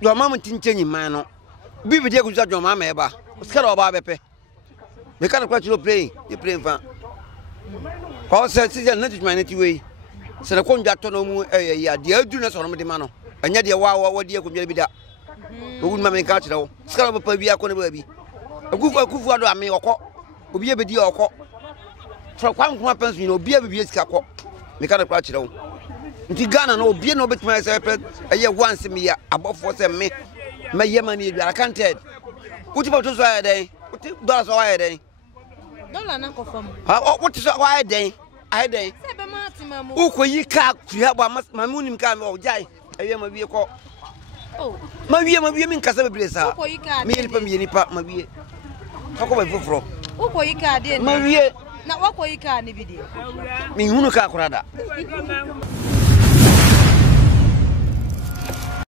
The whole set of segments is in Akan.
your mama tinching man. Be with you, your mamma, Eba. Scared of Babepe. They can't quite you playing, you playing fan. All said, see, and let it manage way. Said a conductor no more, dear, do not on the man. And yet, wow, what dear could be that. Who would mamma catch it all? Scared of a baby, I couldn't baby. A good for I may or call. Will be a bit or call. From one happens, you know, be a baby's caco. They can't catch it all. Nti Ghana no be no bit myself a year once me above for them me my yemani I can't tell. What about to say a day? What does why a day? Dollar na confirm. What is why a day? I day. Who could ye cap to have my moon come or die? I am a vehicle. Oh, my women Casablanca. Me for me any part my be. Talk about Fufro. Who could you car dear? Maria. Now what could you car ni video? Me Hunuka Crada.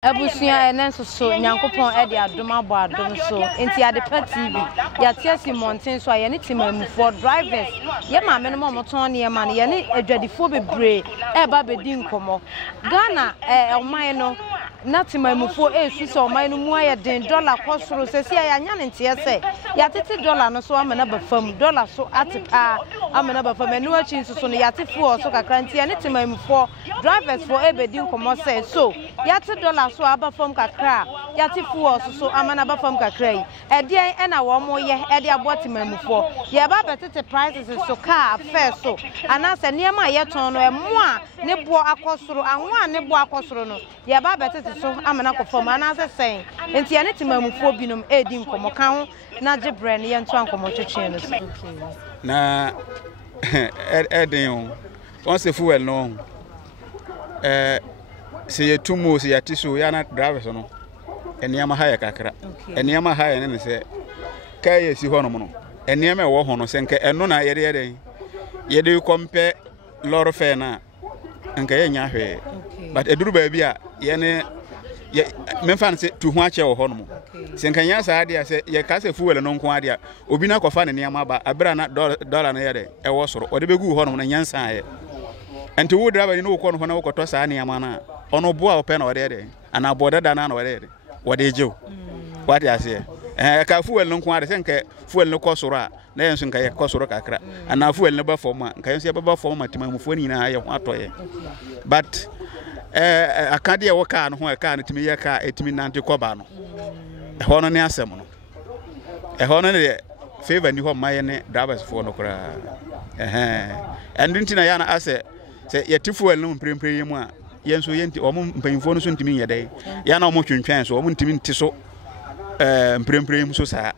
Abusia enenso so nyankopon e de adoma bo adom so enti ade pa TV ya tiasi mountain so ye ne timamufo drivers ye ma me no mo ton ne ma ne ye ne adwadifo bebre e ba bedi nkomo Ghana oman no na timamufo esu so oman no mu aye den dollar kosoro se sia ya nya ne ntie se ya tete dollar no so amana ba fam dollar so atepa amana ba fam enu achi so no ya tefo so kakra ntie ne timamufo drivers for e bedi nkomo se so ya te dollar so aba fam kakra ya ti fuo so amana ba fam kakra yi e de e na wo mo ye e de aboti mamufo ye ba betete prices so car fair so anase niam ye ton no e mo a ne bo akosoro anwo a ne bo akosoro no ye ba betete so amana ko fam anase sen enti ye ne ti mamufo binom e di nkomo kan ho na jebre ne ye nto ankomo twetwe no so na den on se fuel no se yetumo se yatiso yana drivers no eniama haya kakra eniama haya ne se kai esi ho no no eniama wo ho no se nka eno na yede compare lorry fare na nka ye nya hwe but eduru ba bia ye ne memfa se tu ho ache wo ho no se nka nya sa ade se ye ka se fuel no nko ade obi na kofa ne niama ba abira na dollar na yede e wo soro ode begu ho no na nyansa aye enti wo driver ni wo ko no na wo koto sa niama na ono boa open order ana boda dana na order wode jew what ya say ka fuel no nko ade se nka fuel no kosoro a na yenso nka ye kosoro kakra ana fuel no ba form a nka yenso ye ba form timamufo ni na ye ho atoye but akade ye wo ka no ho ka no timi ye ka etimi nante koba no ho no ne asem no ho no ne favor ni ho maye ne drivers fo no kra endinti na ya na ase se ye ti fuel no mprempre yemu a yenso yenti omo mpanyimfo no so ntimi yede ya na omo twentwen so omo ntimi nti so mprempre so saa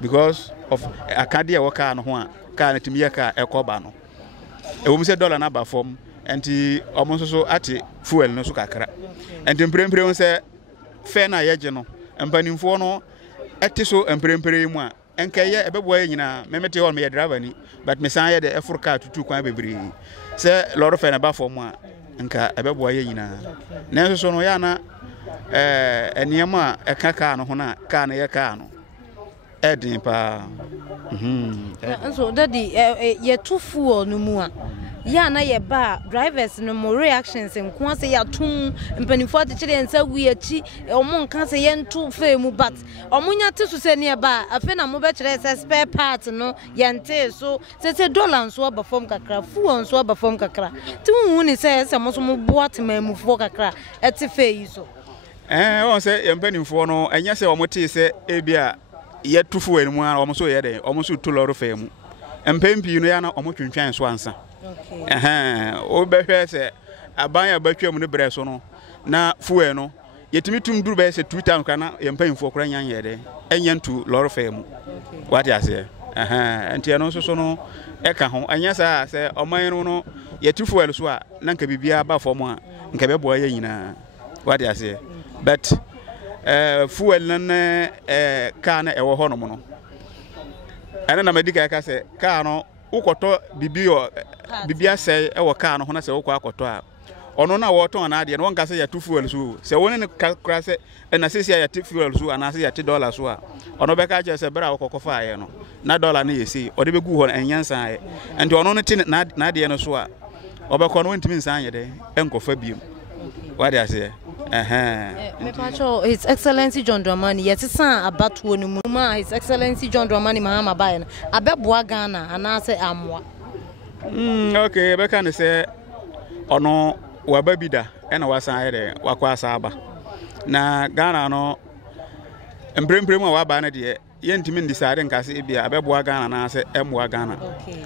because of akade e woka no ho a ka na timi ye ka ekoba no e wo se dollar na ba form enti omo so ate fuel no so kakra enti mprempre se fe na yeje no mpanyimfo no ate so mprempre mu a enkaye ebebo ye nyina memete ho me driver ni but me san ye de efurka tutu kwan bebri se lorry fe na ba form a nka ebebo ye nyina na so no ya na eniema ekaka no ho na ka na ye ka no edin pa so daddy ye tufu no mu a ya na ye ba drivers no mo reactions nko ase ya tum mpanifo atechire nsa wi achi omo nka se ye ntu fa mu but omunya te so se ne ba afi na mo be kire se spare part no ye nte so se dollar nso ba form kakra fuo nso ba form kakra ti hu ni se mo so mo bo atemamufo kakra ete fa yi so on se ye mpanifo no enya se omo te se ebia ye tufu enu a omo so ye de omo so tu lorry fa mu empempi no ya na omo twentwan so ansa o be hwe se aban ya batwam ne bre so no na fuel no yetimi tum duru be se 2000 kana yempanyimfo kora nyan yede enyantu lorry fa mu what ya say enti no so no e ka ho anya sa se oman no yetu fuel so a na nka bibia ba fo mu a nka be boa ya nyina what ya say but fuel na ka na e wo ho no mo no ana na medika ka se ka no ukoto bibia sei e wo ka no ho na se wo kwa akoto a ono na wo ton na ade no nka se ya tu fuel so se woni ne kra se na se ya tu fuel so ana se ya tu dollar so a ono be ka che se bra wo kokofa aye no na dollar na yesi o de be gu ho enyansa aye enti ono no ti na ade no so a obekọ no ntimi nsan ye de enkofa biem what dey say Me pacho His Excellency John Dramani yetisa abatuo no mu His Excellency John Dramani Mahama bae no abeboa Ghana anase amwa okay be kan say ono wababida ena wasan ayede wakwasa aba na Ghana no empremprem a waba na de yentimi ndisade nkase bia abeboa Ghana na se emwa Ghana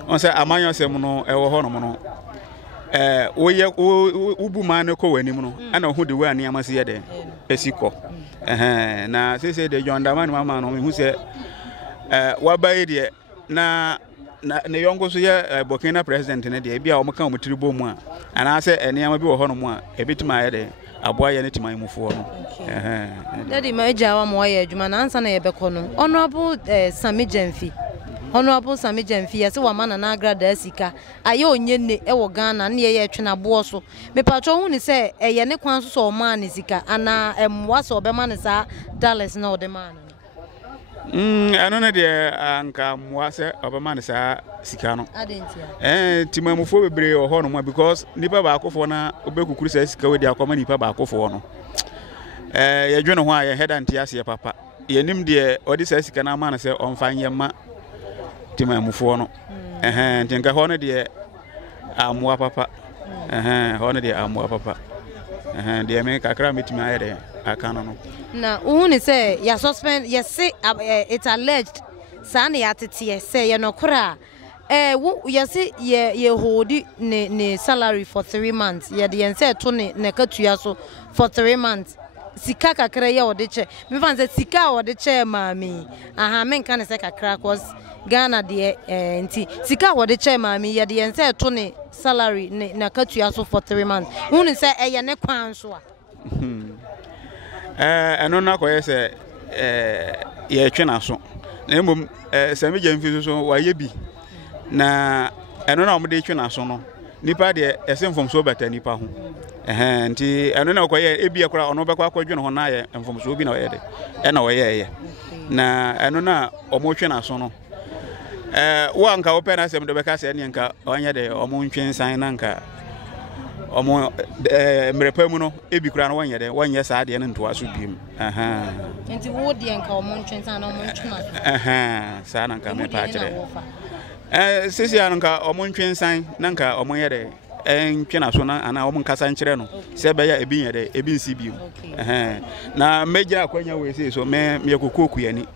on say amanyo sem no ewo ho no mo no woye ubuma ne ko wanim no ana hu de wa ne amase ye de esiko na say de John Dramani mama no hu se waba ye de na yongo so ye Burkina president ne de bia o maka o mutiribo mu a ana se eniama bi wo ho no mu a ebitima ye de aboa ye ne timan mufuo no daddy ma eja wa mo ye adwuma na ansa na ye beko no honorable Sami Gyamfi yesi wa mana na agrada asika aye onye ne e wo Ghana na ye twe na bo so me patro hu ni se eye ne kwan so o ma ne sika ana emwa so be ma ne sa dollars na o de ma no ano na de anka mwa se obama ne sa sika no adentia timamufo bebre o ho no ma because nipa ba akofo na obekukuru sa sika we de akoma nipa ba akofo no ye dwene ho a ye head antia se papa ye nim de odi sa sika na ma na se onfanye ma timamufo no ntinka ho no de amwa papa ho no de amwa papa de me kakra metimi ayede akano no na uhuni say ya suspend ya say it's alleged sana ya tete say ya no kura ya say ye hold ne salary for 3 months ya de say to ne katua so for 3 months sika kakra ya odeche me fan say sika odeche mami men kan say kakra cause Ghana de nti sika odeche mami ya de say to ne salary ne katua so for 3 months uhuni say ya ne kwan so a eno na ko yese ye twe na so na mom Sami Gyamfi so wa ye bi na eno na omde twe na so no nipa de esemfom so beta nipa ho nti eno na ko ye ebi akora ono bekwa akwadwene ho na ye emfom so bi na ye de na wo ye na eno na omo twe na so no wa nka wo pe na sem de beka se ne nka onye de omo ntwen san na nka omo mrepa mu no ebi kura no wonye saa de ne ntoa so biem nti wo de nka omo ntwensa na omo ntwena saa na nka me pa kire sisi an nka omo ntwensan na nka omo ye de ntwena so na ana omo nkasa nkire no se be ya ebi ye de ebi nsi biem na meja akwanya we sei so me yekokoku yani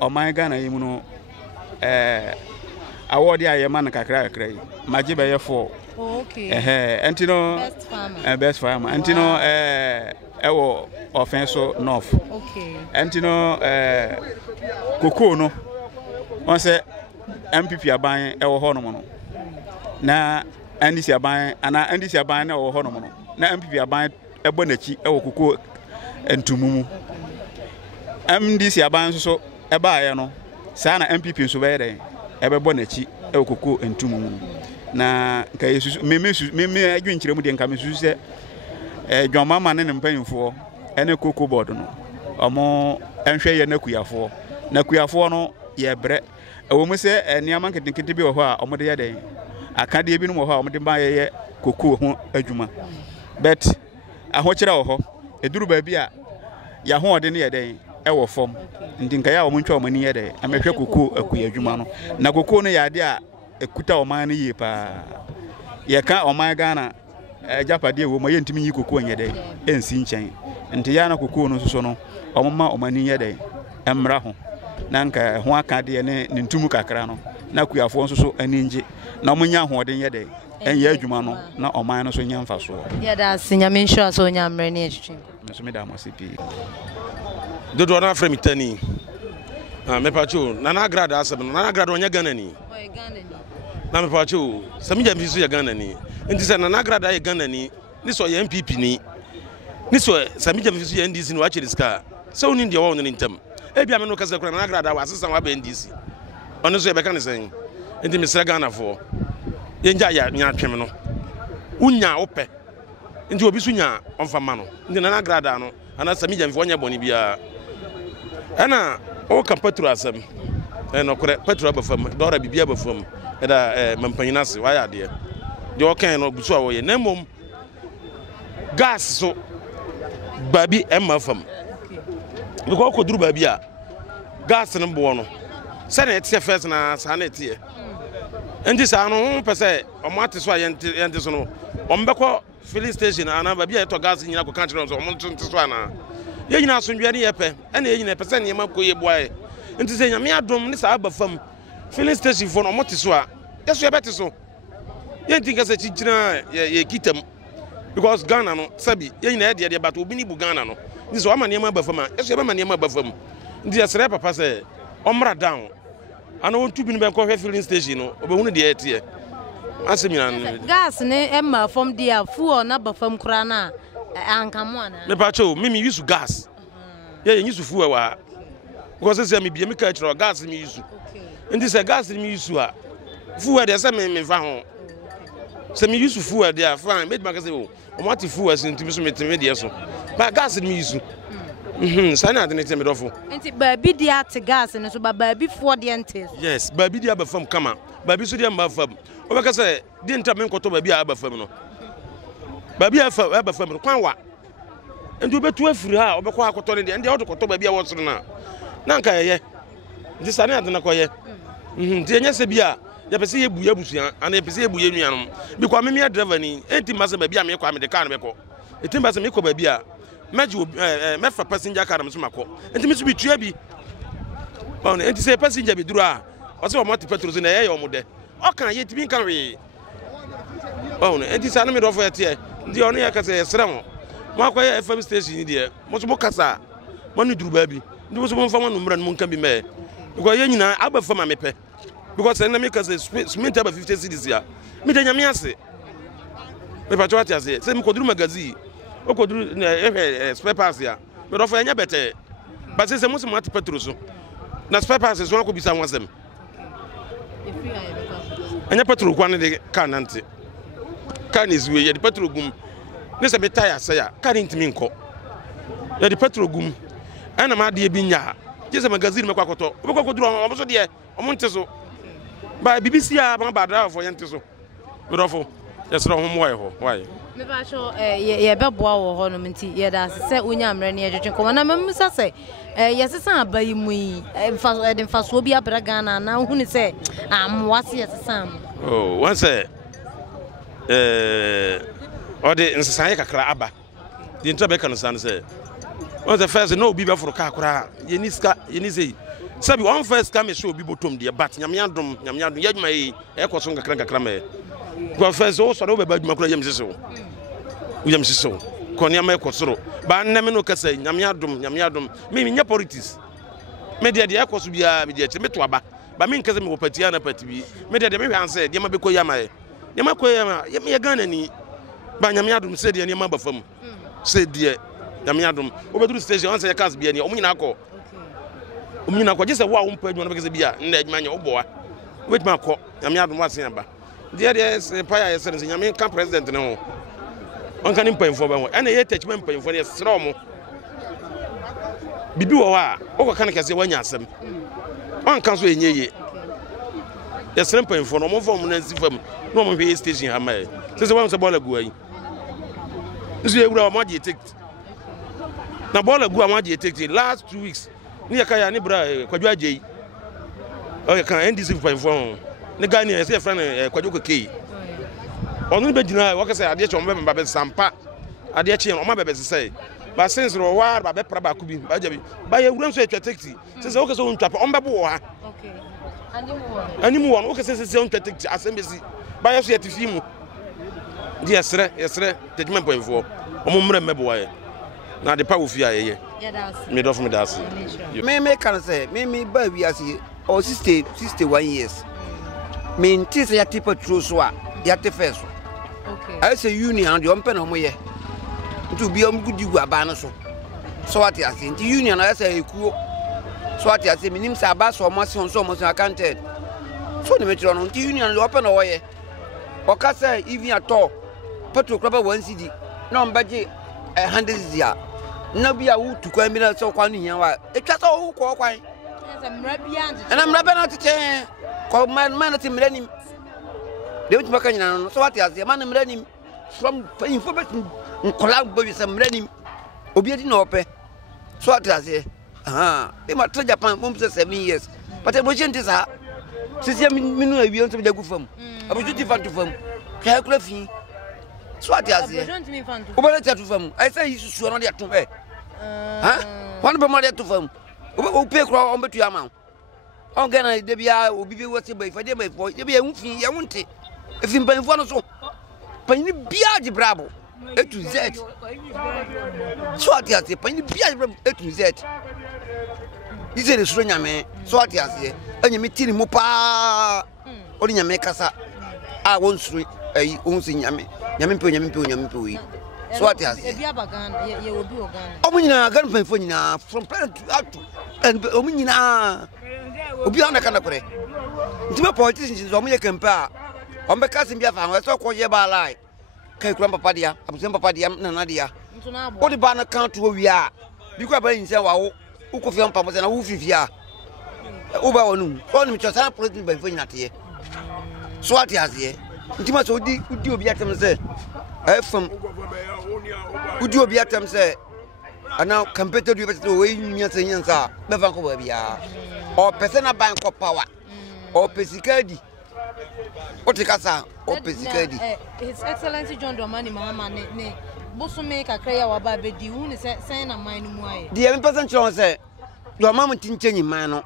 oman Ghana yi mu no award ya ye man kakra kakra yi maji be ye 4 Antino best farmer Antino ewo offenso north Antino koko no on say MPP aban ewo ho no no na NDC aban ana NDC aban na ewo ho no no na MPP aban ebo nachi ewo koko entumumu MDC aban so eba ye no sa na MPP so be den ebebo nachi ewo koko entumumu na nka yesu me adwinkyere mu de nka mesu se dwamama ne mpanyimfo ene koko board no omo enhwe ye na kuyafo no ye bre ewo mu se eniama nketenkete bi wo ho a omo de ye den akade bi no wo ho a omo de ba ye koko ho adwuma but ahokyere wo ho eduru ba bi a ya ho ode ne ye den ewo fom ndinka ya omo ntwa omo ni ye den amehwe koko akuya adwuma no na koko no ya de a ekuta oman ne ye pa ye ka oman Ghana japade wo mo ye ntimi yi koko nye de ensi nchen nti ya na koko no so no omma omani ye de emra ho na nka ho aka de ne ntumu kakra no na kuafo nso so aninje na omunya ho de ye de enye adwuma no na oman no so nya mfa so ya da sinyame nsho so nya mre ne etwetwe so me da mo CP dodo na afre mitani me pacho na na grada asem na grada onya Ghana ni na me pacho Sami Gyamfi so ya Ghana ni nti se na grada ya Ghana ni so ya MPP ni so Sami Gyamfi so ya NDC ni wa chiri ska se oni ndi wa oni ntam e bia me no kasa kura na grada wa asesa wa ba NDC ono so ya be kan sen nti me sra Ghana fo ye nja ya nya twem no unya ope nti obi so nya onfama no nti na grada no ana Sami Gyamfi onya boni bia ana o kan patro asem no kure patro abafam dora bibia abafam da mampanyina se wa ya de o kan no busu awo ye na mom gas so baby emma fam because ko duru baby a gas no bo no se na etie first na sa na etie enti sa no pese omate so yente so no ombekọ filling station ana baby a to gas nyina ko country so omonto so ana ye nyina so ndwe ne yepe ena ye nyina pese ne ma ko ye boae enti se nyame adom ne sa aba fam filling station for no omote so a yeso yebete so ye nti kase chichina ye kitam because Ghana no sabi ye nyina ye de but obi ni bu Ghana no ndi so ama ne ma aba fam a yeso yeba ma ne ma aba fam ndi yesre papa se omra down ana won tubi no be ko filling station no obehunu de etie asemiran gas ne emma fam dia fuel na ba fam kura na ankamo ana me pacho me use gas ye use fuel wa because say me bia me ka chiro gas me use ndi say gas me use a fuel de say me fa ho say me use fuel de fine me make say o mo ati fuel sin timi so me timi de so but gas me use say na de ne timi dofo enti ba bi dia te gas ne so ba bi fuel de ente yes ba bi dia ba fam kama ba bi so dia ma fam o be ka say di nta me nkoto ba bi a ba fam no ba bi a fam no kwan wa enti obetu afiri ha obekọ akoto ne de enti odokoto ba bi a wo soro na nka ye ndi sane adena koye ndi enye se bia ya pese ye buya busuan ana ye pese ye buya nuanom bi kwa me driver ni enti mase ba bia me kwa me de car me ko enti mase me ko ba bia meji me fa passenger car me so mako enti me so bi tua bi on enti se passenger bi duru a o se o mo te petrol na ye yo mo de o kan ye tibi kan we on enti sane me do fo ete ndi ono ya kase sere mo mo akoye FM station ni de mo so mo kasa mo ni duru ba bi ndi so mo fa mo numra no nka bi me because ye nyina aba fa ma mepe because na me ka say cement aba 50 cedis ya me de nyame ase me pa chwa ase say me koduru magazine o koduru spare parts ya me do fa anya bete but say mo se mo ati petrol so na spare parts so ko bisa wansem anya petrol kwa ne de kan nante kan izwe ye de petrol gum ne se me tire say ya kan ntimi nko ye de petrol gum ana ma de bi nya jese magazine me kwakoto obekọ duru omo so de omonte so ba BBC a ba driver for yente so we dofo yesro ho mo ho why me ba sho ye be boa wo ho no menti ye da se onya amre ne yetwe ko na memsa se ye sesa abayi mu yi fa so bi abra Ghana na hunu se amwase ye sesa oh once ode nsesa ye kakra aba di ntra be kan san se on the first no be for kakra ye ni say sabi one first come show bi botom de but nyamyadom yadwuma yi e koso kakra me go first o so do be badwuma kura yem siso ko nyama e kosoro ba nna me no kasa nyamyadom me nya politics me de e koso bia me de me to aba ba me nkasa me wo patia na pati bi me de me hwan say de ma be ko yama e de ma ko yama ye Ghana ni ba nyamyadom say de ne ma ba fam say de nyamyadom obeduru station on say cars bia ni omunyina akọ omunyina akọ jese wo a wo mpa adwuma no bekese bia nna adwuma nya oboa wetuma akọ nyamyadom wase aba de pa ya sere nyame kan president ne ho on kan mpanyfo ba ho ena ye techman mpanyfo ne sere omo bibi wo a o kan kese wanya asem on kan so enyeye ye sere mpanyfo no mo fo mo na nsifam no mo hwe station ha mai sese wo se bola gu ayi nso ye wura mo je take na bola gu am je take last 2 weeks ni ya kaya ni bra kwadwo agei o kan NDC mpanyfo ne Ghana e se friend kwadwo kokei onu be gina wo kase ade chom be mba sampa ade chi o ma be se ba since ro wa ba be pra ba ku bi ba jabi ba ye wura so etwa tekti se wo kase on twapa on be bo ha okay animu won wo kase se on tekti asembesi ba ye so yetifi mu di yesre tejman poinfo o mo mre mebo wa ye na de pa wo fi ayeye me do for me das me kan say me ba wi ase o 61 years me nti se ya tipo true so a ya te first okay I say union de ompe na mo ye nti obi am gudi gu aba no so what ya say nti union na say ekuo so what ya say minim say aba so mo so accounted so ne metro no nti union le open na wo ye o ka say even at all petrol crop 1 cedi na mbaje 100 zia na bia wo tukwan mi na so kwa no hia wa etwa so wo ko kwan mra bia ante na mra bia na tete ko man na ti mra nim de wuti maka nyina no so what ya say man mra nim from info bet nkola bobi se mrani obi edi na ope so atase e ma tra Japan mom se 7 years but e bo gente sa sisi minu awie nso de gu fam aboju ti fantu fam ka kula fi so atase o ba ta tu fam ai say susu no de ato be wan be mo de tu fam o pe kro o betu ama on gana de bia obi be wote be fa de be fo de bia hunfi ye hunte efi mpanfo no so panini bia de brabo A to Z so atase panini bia de brabo A to Z ise de suro nyame so atase anyame tiri mu pa ori nyame kasa a won suro ayi onsi nyame mpe wi so atase e bia bagana ye obi ogana omunyina gan panfo nyina from parent out and omunyina obi ana kana kore ntima politicians zo omunye kempa o mbe kasi bia fa so ko ye ba lai kai kura papa dia abusem papa dia na dia o de ba na kan to wi a bi kwa ba yin se wa wo uko fi ampa mo se na wo fifia o ba wonu o ni cho sa politicians ba fo nyina te so atase ntima so udi obi atem se fam udi obi atem se ana competitor du beto we nya se nyansa be fa ko ba bia o person ban ko power o pesikadi o te kasa o pesikadi His Excellency John Dramani Mahama ne bosume kakra ya waba bedi hu ne sen na man mu aye de me person chron se do mama tinchenyi man no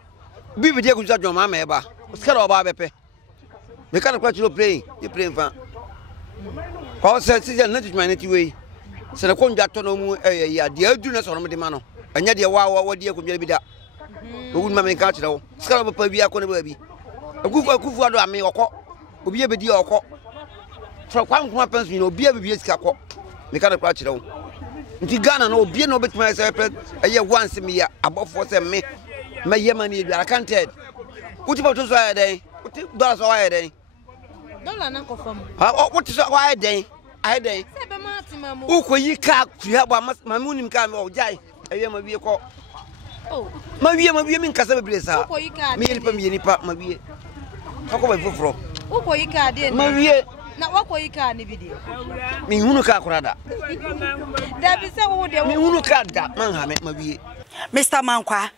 bibi de kuja do mama eba skara oba bepe me kana kwa chiro play the play fa ko se si na tumanity we se na ko ndwa to no mu ya de adu na so no de ma no anya de wa de ko bi da ogun mama ka chira wo skara papa bi akọ ne ba bi akufu ado ame okọ obi e bedi okọ from kwankuma pension obi e bibie sika kọ me ka na kwa chira wo nti Ghana no obi no betima se eye once me ya abofo se me yemani edu accounted uti ba to so aye den uti dollar so aye den dollar na ko fam uti so aye den se be ma ti mamu ukoyi ka kuri aba mamunim ka me o jai eye ma wie ko ma wie min kasa bebre sa me nipa ma wie ako ba foforo ukoyi ka de ma wie na wakoyi ka ni bidi mi hunu ka kurada da bi se wo de mi hunu ka da man ha me ma wie Mr. Mankwa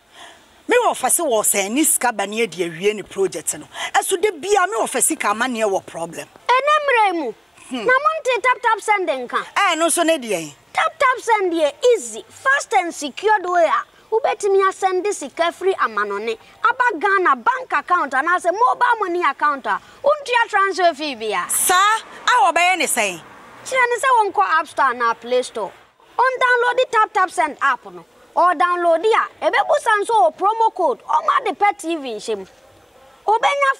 me wo fase wo se ni sika bane de awie ni project no eso de bia me wo fase ka mane wo problem enemremu na monte tap sending kan no so ne de tap send here easy fast and secured way ubetimi send sika free amanone aba Ghana bank account and as a mobile money account untia transfer fee bia sa awo be ne say kire ne se won ko App Store na Play Store on download the tap send app no or download ya ebebusan so promo code o ma de pet TV shim obenya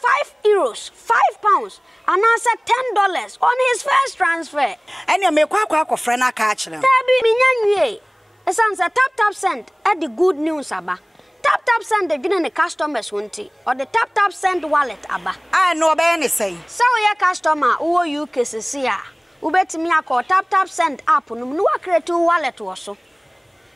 €5 £5 and answer $10 on his first transfer ene me kwa friend aka akire tabi minyanwie esanse tap send at the good news aba tap send the gene customers wonti or the tap send wallet aba no be ne say so your customer wo UK sesia ubetimi akọ tap send app no no create wallet wo so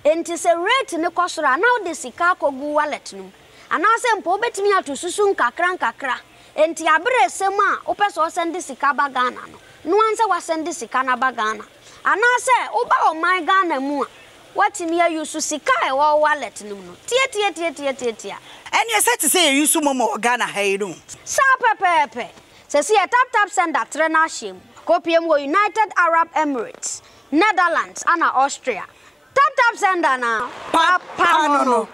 enti se rate ne kosora now the sika kogu wallet no anase mpo betimi atu susu nkakra enti abre sema opeso send sika ba Ghana no anse wa send sika na ba Ghana anase oba o my Ghana mu watimi use sika e wo wallet no tie eni set say use momo Ghana hayru sa pepepe se si tap send that trainer shim kopiem wo United Arab Emirates Netherlands and Austria tap send na papa no